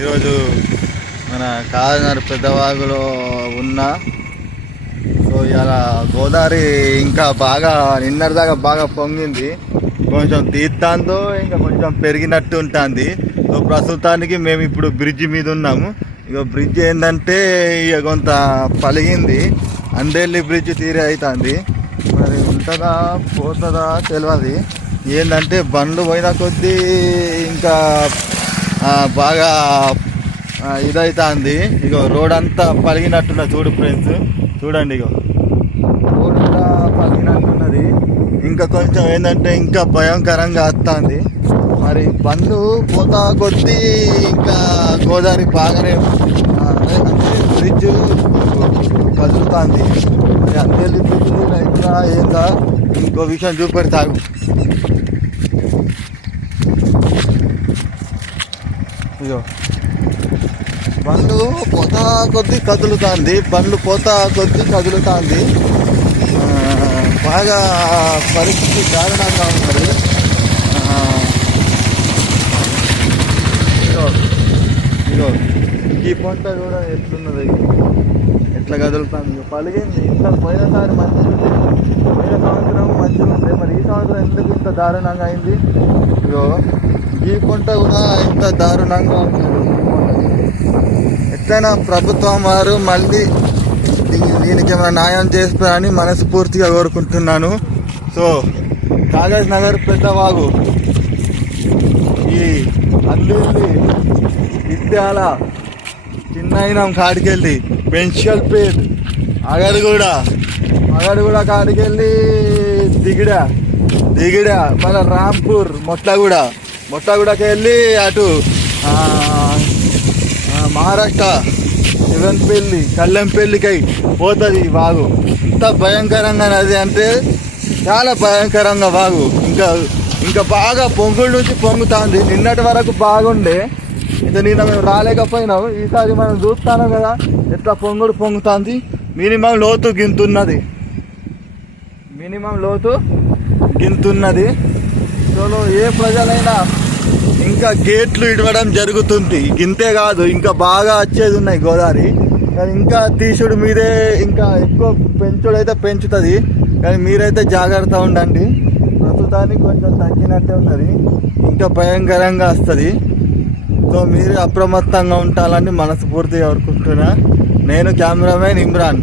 ఈరోజు మన కాకినాడ పెద్దవాగులో ఉన్న సో ఇలా గోదావరి ఇంకా బాగా నిన్నటిదాకా బాగా పొంగింది, కొంచెం తీర్థంతో ఇంకా కొంచెం పెరిగినట్టు ఉంటుంది. సో ప్రస్తుతానికి మేము ఇప్పుడు బ్రిడ్జ్ మీద ఉన్నాము. ఇక బ్రిడ్జ్ ఏంటంటే ఇక కొంత పలిగింది, అందేళ్ళి బ్రిడ్జ్ తీరే అవుతుంది. మరి ఉంటుందా పోతుందా తెలియదు. ఏంటంటే బండ్లు పోయిన కొద్దీ ఇంకా బాగా ఇదవుతుంది. ఇగో రోడ్ అంతా పలిగినట్టున్నది. చూడు ఫ్రెండ్స్, చూడండి, ఇగో రోడ్ అంతా పలిగినట్టున్నది. ఇంకా కొంచెం ఏంటంటే ఇంకా భయంకరంగా వస్తుంది. మరి బండ్లు పోతా కొద్దీ ఇంకా గోదావరి బాగానే బ్రిడ్జ్ కదులుతుంది. మరి అందేళ్ళి బ్రిడ్జ్ రైతులా ఏందా ఇంకో విషయం చూపెడతాగు. ఇగో బండ్లు పోతా కొద్దీ కదులుతుంది, బాగా పరిస్థితి దారుణంగా ఉన్నది. ఇగో ఈ పంట కూడా ఎట్లున్నది, ఎట్లా కదులుతుంది, పలిగింది. ఇంత పోయినసారి మంచిగా ఉంది, పోయిన సంవత్సరం మంచిగా ఉంది, మరి ఈ సంవత్సరం ఎందుకు ఇంత దారుణంగా అయింది? ఇగో ఈ పంట కూడా ఇంత దారుణంగా ఉంది. ఎట్లయినా ప్రభుత్వం వారు మళ్ళీ దీనికి ఏమైనా న్యాయం చేస్తారని మనస్ఫూర్తిగా కోరుకుంటున్నాను. సో కాగజ్ నగర్ పెద్దవాగు, ఈ అందేళ్ళి ఇత్యాల చిన్నయినం కాడికెళ్ళి బెంచల్పేట్ అగడగూడ కాడికెళ్ళి దిగిడ మళ్ళీ రాంపూర్ మొట్టగూడకి వెళ్ళి అటు మహారాష్ట్ర శివన్పల్లి కల్లెంపల్లికై పోతుంది ఈ వాగు. ఇంత భయంకరంగా నది అంటే చాలా భయంకరంగా వాగు. ఇంకా బాగా పొంగుల నుంచి పొంగుతుంది. నిన్నటి వరకు బాగుండే, ఇంకా నిన్న మేము రాలేకపోయినాము. ఈసారి మనం చూస్తాను కదా ఎట్లా పొంగుతుంది. మినిమం లోతు గింతున్నది. సో ఏ ప్రజలైనా ఇంకా గేట్లు ఇడవడం జరుగుతుంది. గింతే కాదు, ఇంకా బాగా వచ్చేది ఉన్నాయి గోదావరి. కానీ ఇంకా తీసుడు మీదే, ఇంకా ఎక్కువ పెంచుడైతే పెంచుతుంది. కానీ మీరైతే జాగ్రత్త ఉండండి. ప్రస్తుతానికి కొంచెం తగ్గినట్టే ఉన్నది, ఇంకా భయంకరంగా వస్తుంది. సో మీరు అప్రమత్తంగా ఉండాలని మనస్ఫూర్తిగా కోరుకుంటున్నా. నేను కెమెరామెన్ ఇమ్రాన్.